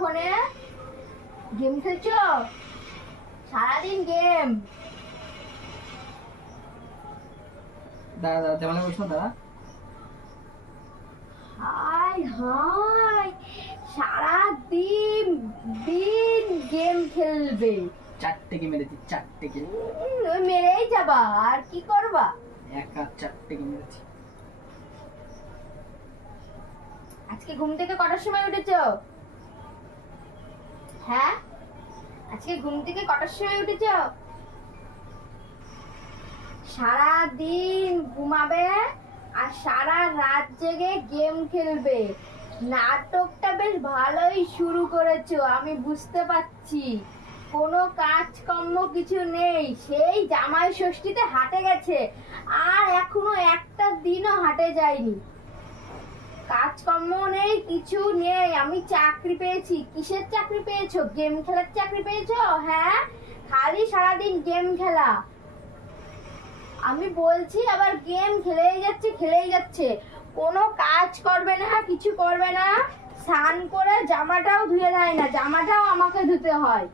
ফোনে? গেম খেলছো? সারাদিন গেম। দাঁড়া দাঁড়া, তেমন বলছো না, দাঁড়া। হাই হাই, সারাদিন দিন গেম খেলবে। 4টে গেম মেরেছি, 4টে গেম। মেরেই যাবা, আর কি করবা? একা 4টে গেম মেরেছি। আজকে ঘুম থেকে কটার সময় উঠেছো? হ্যাঁ, আজকে ঘুম থেকে কটার সময় উঠেছো? সারা দিন ঘুমাবে আর সারা রাত জেগে গেম খেলবে। নাটকটা বেশ ভালোই শুরু করেছো, আমি বুঝতে পারছি। কোনো কাজকর্ম কিছু নেই, সেই জামাই ষষ্ঠীতে হাটে গেছে আর এখনো একটা দিনও হাটে যায়নি। কাজকর্ম নেই, কিছু নেই। আমি চাকরি পেয়েছি। কিসের চাকরি পেয়েছো? গেম খেলার চাকরি পেয়েছো? হ্যাঁ, খালি সারাদিন গেম খেলা। আমি বলছি আবার গেম খেলেই যাচ্ছে। কোনো কাজ করবে না, কিছু করবে না। স্নান করে জামাটাও ধুয়ে দেয় না, জামাটাও আমাকে ধুতে হয়।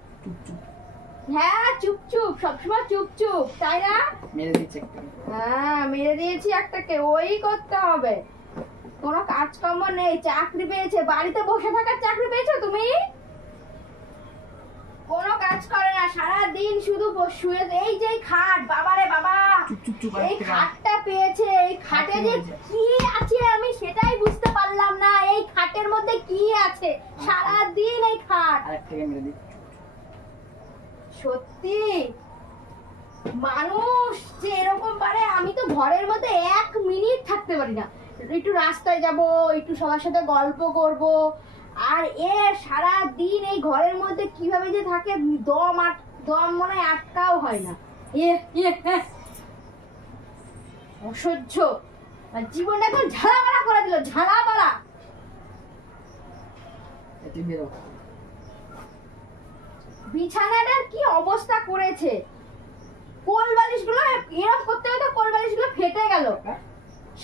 হ্যাঁ, চুপ সবসময় চুপ, তাই না? মেরে দিচ্ছি একটা। হ্যাঁ, মেরে দিয়েছি একটাকে, ওই করতে হবে। কোনো কাজকর্ম নেই, চাকরি পেয়েছে, বাড়িতে বসে থাকার চাকরি পেয়েছো তুমি? কোনো কাজ করে না, সারাদিন শুধু শুয়ে। এই যে খাট, বাবারে বাবা, এই খাটটা পেয়েছে। এই খাটে যে কি আছে আমি সেটাই বুঝতে পারলাম না। এই খাটের মধ্যে কি আছে? সারাদিন এই খাট। আরেকটাকে মেরে দিই। সত্যি মানুষ যে এরকম পারে, আমি তো ঘরের মধ্যে 1 মিনিট থাকতে পারি না। একটু রাস্তায় যাব, একটু সবার সাথে গল্প করব, আর এ সারা দিন এই ঘরের মধ্যে কিভাবে যে থাকে, দম মনে হয় আটকাও হয় না। অসহ্য, আর জীবনটা এখন ঝাড়াপাড়া করে দিল, ঝাড়াপাড়া। বিছানাটার কি অবস্থা করেছে! কোল বালিশগুলো এরকম করতে করতে কোল বালিশগুলো ফেটে গেল।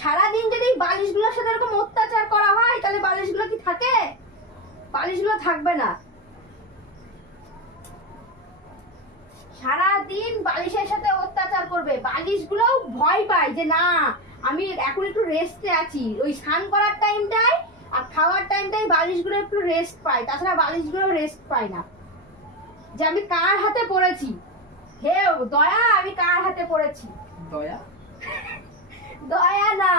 সারাদিন যদি বালিশগুলোর সাথে এরকম অত্যাচার করা হয়, তাহলে বালিশগুলো কি থাকে? বালিশগুলো থাকবে না। সারাদিন বালিশের সাথে অত্যাচার করবে। বালিশগুলোও ভয় পায় যে না, আমি এখন একটু রেস্টে আছি। ওই স্নান করার টাইমটাই আর খাওয়ার টাইমটাই বালিশগুলো একটু রেস্ট পায়, তাছাড়া বালিশগুলো রেস্ট পায় না। যে আমি কার হাতে পড়েছি, হে দয়া, আমি কার হাতে পড়েছি? দয়া? দয়া না,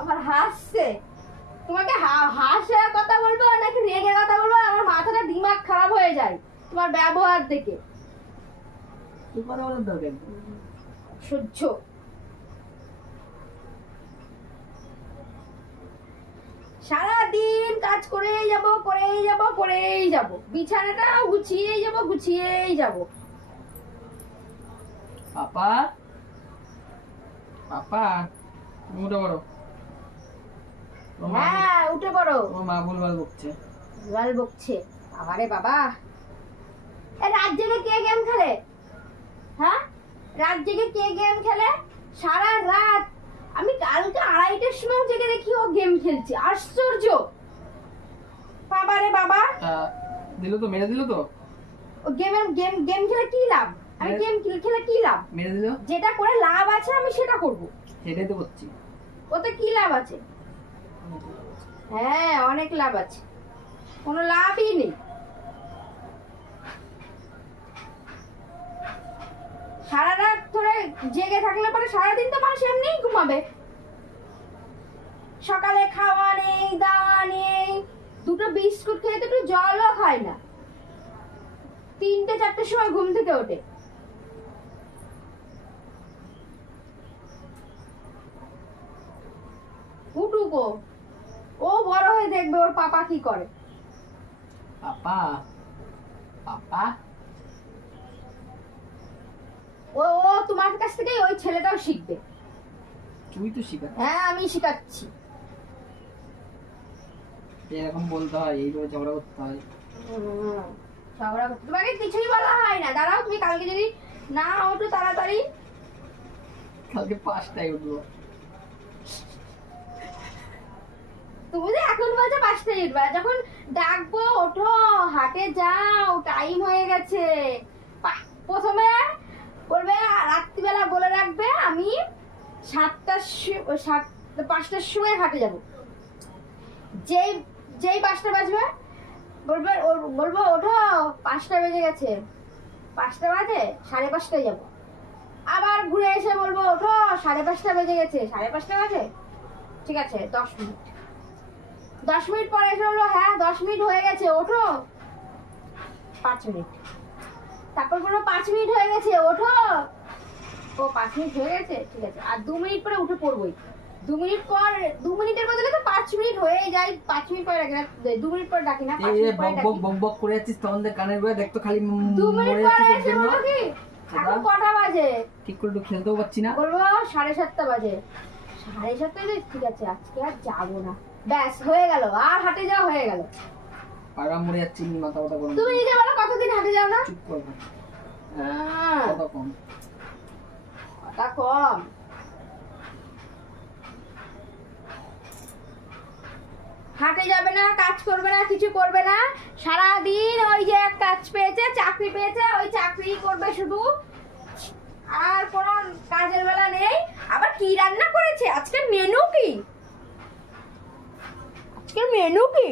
আমার হাসছে। তোমাকে হাসে কথা বলবো নাকি রেগে কথা বলবো, আমার মাথাটা দিমাগ খারাপ হয়ে যায় তোমার ব্যবহার দেখে। কি কথা বলার দরকার? সহ্য। সারাদিন কাজ করেই যাব, বিছানাটা গুছিয়েই যাব। পাপা, পাপা, উঠে পড়ো। হ্যাঁ, উঠে পড়ো। তোমার মা ভুলভাল বকছে। আরে বাবা, রাত জেগে কে গেম খেলে? হ্যাঁ, রাত জেগে কে গেম খেলে? সারা রাত। আমি কালকে 2:30টার সময় জেগে দেখি ও গেম খেলছে। আশ্চর্য! বাবারে বাবা, মেরে দিল তো। ও গেম খেলে কি লাভ? আমি গেম খেলে কি লাভ? মেরে দিল। যেটা করে লাভ আছে আমি সেটা করব। সেটাই তো করছি। ওতে কি লাভ আছে? হ্যাঁ, অনেক লাভ আছে। কোনো লাভই নেই। সারা রাত ধরে জেগে থাকলে পরে সারাদিন তো মানুষ এমনিই ঘুমাবে। সকালে খাওয়া নেই, দাওয়া নেই, 2টো বিস্কুট খেয়ে তো একটু জলও খায় না। 3টে-4টের সময় ঘুম থেকে ওঠে। উঠুকো, ও বড় হয়ে দেখবে ওর পাপা কি করে। পাপা, পাপা, ও তোমার কাছ থেকে ওই ছেলেটাও শিখবে। তুই তো শিখা। হ্যাঁ, আমি শিখাচ্ছি। এরকম বলতে হয়, এইভাবে ঝগড়া করতে হয়। তোমাকে কিছুই বলা হয় না। দাঁড়াও, তুমি কালকে যদি না ওঠো তাড়াতাড়ি, কালকে 5টায় উঠবো। তুমি যে এখন বলছে 5টা মিনিট যখন ডাকবো ওঠো হাটে যাও টাইম হয়ে গেছে। প্রথমে বলবে রাত্রিবেলা বলে রাখবে আমি 5টার সময় হাটে যাব। যেই 5টা বাজবে বলবো ওঠো 5টা বেজে গেছে, 5টা বাজে 5:30টায় যাবো। আবার ঘুরে এসে বলবো ওঠো 5:30টা বেজে গেছে, 5:30টা বাজে, ঠিক আছে 10 মিনিট। 10 মিনিট পরে এসে বলবো হ্যাঁ 10 মিনিট হয়ে গেছে ওঠো, 5 মিনিট। তারপর বলবো 5 মিনিট হয়ে গেছে ওঠো, ও 5 মিনিট হয়ে গেছে, ঠিক আছে। আর 2 মিনিট পরে উঠে পড়বোই। 2 মিনিট পর 2 মিনিটের বদলে তো 5 মিনিট হয়ে যায়। 5 মিনিট পরে ডাকি না, 2 মিনিট পরে ডাকি না, 5 মিনিট পরে ডাকি। বক বক করে যাচ্ছিস তখন দেখ কানের গোড়ায় দেখতো খালি 2 মিনিট মরে পরে যাচ্ছিস এসে বলবো কি এখন কটা বাজে, ঠিক করে একটু খেলতেও পাচ্ছি না। বলবো 7:30 বাজে, 7:30 ঠিক আছে আজকে আর যাবো না, ব্যাস হয়ে গেল। আর হাটে যাওয়া হয়ে গেল। পাগা মরে যাচ্ছি, মাথা ব্যথা গরম। তুমি নিজে বলো কতদিন হাটে যাও না? চুপ কর ভাই। আহ, কথা কম। কথা কম। হাটে যাবে না, কাজ করবে না, কিছু করবে না, সারাদিন ওই যে এক কাজ পেয়েছে, চাকরি পেয়েছে, ওই চাকরি করবে শুধু, আর কোনো কাজের বেলা নেই। আবার কি রান্না করেছে আজকে, মেনু কি, আজকের মেনু কি?